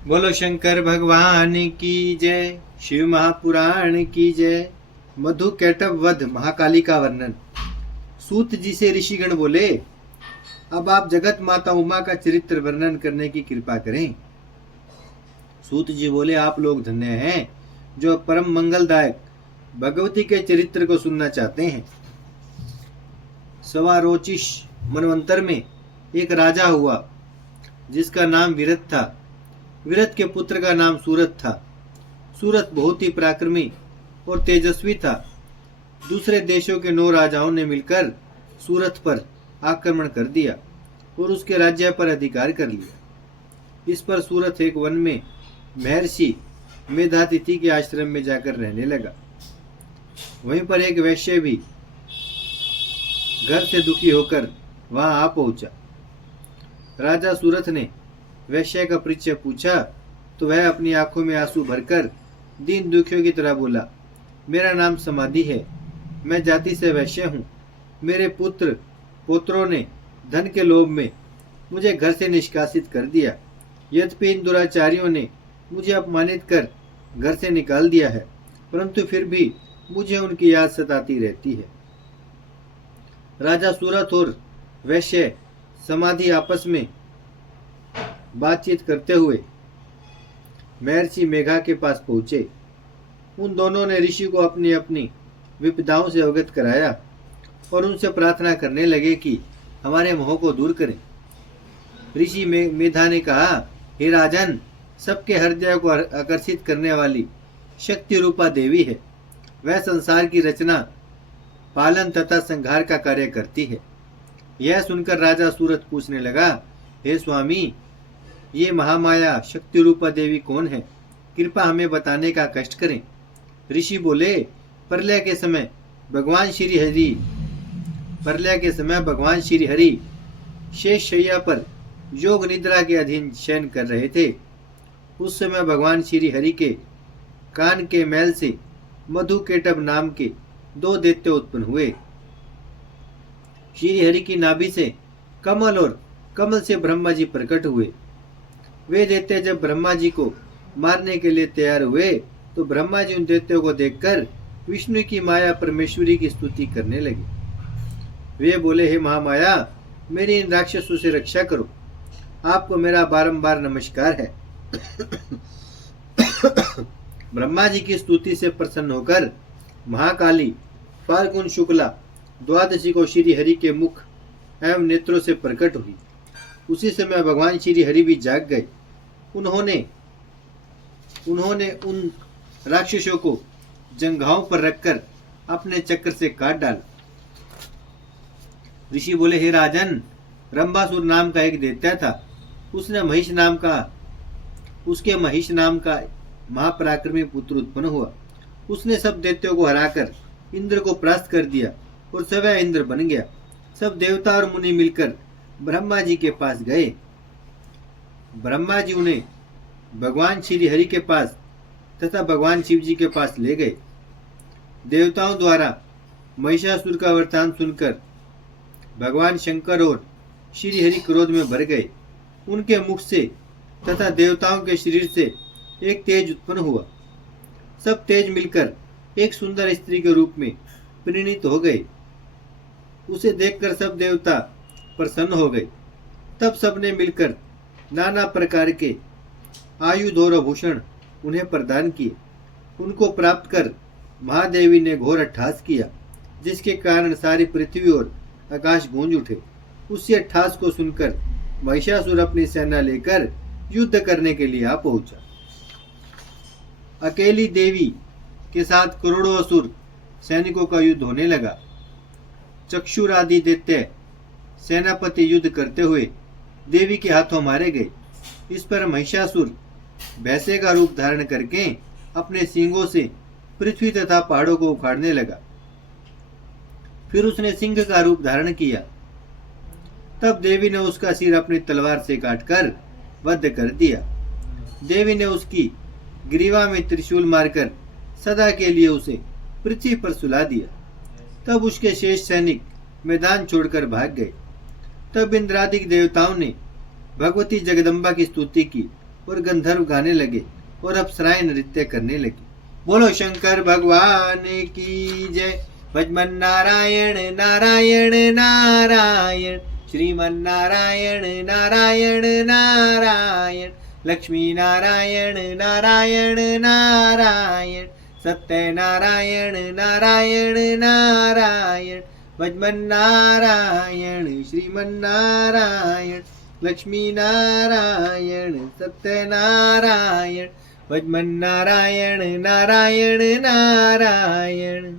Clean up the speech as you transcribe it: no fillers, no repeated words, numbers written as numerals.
बोलो शंकर भगवान की जय। शिव महापुराण की जय। मधु कैटभ वध महाकाली का वर्णन। सूत जी से ऋषिगण बोले, अब आप जगत माता उमा का चरित्र वर्णन करने की कृपा करें। सूत जी बोले, आप लोग धन्य हैं जो परम मंगलदायक भगवती के चरित्र को सुनना चाहते हैं। सवारोचिष मनवंतर में एक राजा हुआ जिसका नाम विरत था। विरत के पुत्र का नाम सूरत था। सूरत बहुत ही पराक्रमी और तेजस्वी था। दूसरे देशों के 9 राजाओं ने मिलकर सूरत पर आक्रमण कर दिया और उसके राज्य पर अधिकार कर लिया। इस पर सूरत एक वन में महर्षि मेधातिथि के आश्रम में जाकर रहने लगा। वहीं पर एक वैश्य भी घर से दुखी होकर वहां आ पहुंचा। राजा सूरत ने वैश्य का परिचय पूछा तो वह अपनी आंखों में आंसू भरकर दीन दुखियों की तरह बोला, मेरा नाम समाधि है, मैं जाति से वैश्य हूँ। मेरे पुत्र पुत्रों ने धन के लोभ में मुझे घर से निष्कासित कर दिया। यद्यपि इन दुराचारियों ने मुझे अपमानित कर घर से निकाल दिया है, परंतु फिर भी मुझे उनकी याद सताती रहती है। राजा सूरत और वैश्य समाधि आपस में बातचीत करते हुए महर्षि मेघा के पास पहुंचे। उन दोनों ने ऋषि को अपनी अपनी विपदाओं से अवगत कराया और उनसे प्रार्थना करने लगे कि हमारे मोह को दूर करें। ऋषि मेधा ने कहा, हे राजन, सबके हृदय को आकर्षित करने वाली शक्ति रूपा देवी है। वह संसार की रचना, पालन तथा संहार का कार्य करती है। यह सुनकर राजा सूरत पूछने लगा, हे स्वामी, ये महामाया शक्ति रूपा देवी कौन है? कृपा हमें बताने का कष्ट करें। ऋषि बोले, प्रलय के समय भगवान श्री हरि शेष शैया पर योग निद्रा के अधीन शयन कर रहे थे। उस समय भगवान श्री हरि के कान के मैल से मधु केटभ नाम के 2 दैत्य उत्पन्न हुए। श्री हरि की नाभि से कमल और कमल से ब्रह्मा जी प्रकट हुए। वे दैत्य जब ब्रह्मा जी को मारने के लिए तैयार हुए तो ब्रह्मा जी उन दैत्यों को देखकर विष्णु की माया परमेश्वरी की स्तुति करने लगे। वे बोले, हे महामाया, मेरी इन राक्षसों से रक्षा करो, आपको मेरा बारंबार नमस्कार है। ब्रह्मा जी की स्तुति से प्रसन्न होकर महाकाली फाल्गुन शुक्ला द्वादशी को श्री हरि के मुख एवं नेत्रों से प्रकट हुई। उसी समय भगवान श्री हरि भी जाग गए। उन्होंने उन राक्षसों को जंघाओं पर रखकर अपने चक्र से काट डाला। ऋषि बोले, हे राजन, रंभासुर नाम का एक दैत्य था। उसके महिष नाम का महापराक्रमी पुत्र उत्पन्न हुआ। उसने सब दैत्यों को हराकर इंद्र को परास्त कर दिया और स्वयं इंद्र बन गया। सब देवता और मुनि मिलकर ब्रह्मा जी के पास गए। ब्रह्मा जी उन्हें भगवान श्री हरि के पास तथा भगवान शिव जी के पास ले गए। देवताओं द्वारा महिषासुर का वृत्तांत सुनकर भगवान शंकर और श्री हरि क्रोध में भर गए। उनके मुख से तथा देवताओं के शरीर से एक तेज उत्पन्न हुआ। सब तेज मिलकर एक सुंदर स्त्री के रूप में परिणित हो गए। उसे देखकर सब देवता प्रसन्न हो गए। तब सबने मिलकर नाना प्रकार के आयुध और आभूषण उन्हें प्रदान किए। उनको प्राप्त कर महादेवी ने घोर अट्टहास किया, जिसके कारण सारी पृथ्वी और आकाश गूंज उठे। उसी अट्टहास को सुनकर महिषासुर अपनी सेना लेकर युद्ध करने के लिए आ पहुंचा। अकेली देवी के साथ करोड़ों असुर सैनिकों का युद्ध होने लगा। चक्षुर आदि दैत्य सेनापति युद्ध करते हुए देवी के हाथों मारे गए। इस पर महिषासुर भैंसे का रूप धारण करके अपने सींगों से पृथ्वी तथा पहाड़ों को उखाड़ने लगा। फिर उसने सिंह का रूप धारण किया। तब देवी ने उसका सिर अपनी तलवार से काटकर वध कर दिया। देवी ने उसकी ग्रीवा में त्रिशूल मारकर सदा के लिए उसे पृथ्वी पर सुला दिया। तब उसके शेष सैनिक मैदान छोड़कर भाग गए। तब इंद्रादिक देवताओं ने भगवती जगदम्बा की स्तुति की और गंधर्व गाने लगे और अप्सराएं नृत्य करने लगी। बोलो शंकर भगवान की जय। भजमन नारायण नारायण नारायण, श्रीमन नारायण नारायण नारायण, लक्ष्मी नारायण नारायण नारायण, सत्य नारायण नारायण नारायण, भजमन नारायण श्रीमन नारायण, लक्ष्मी नारायण सत्य नारायण, भजमन नारायण नारायण नारायण।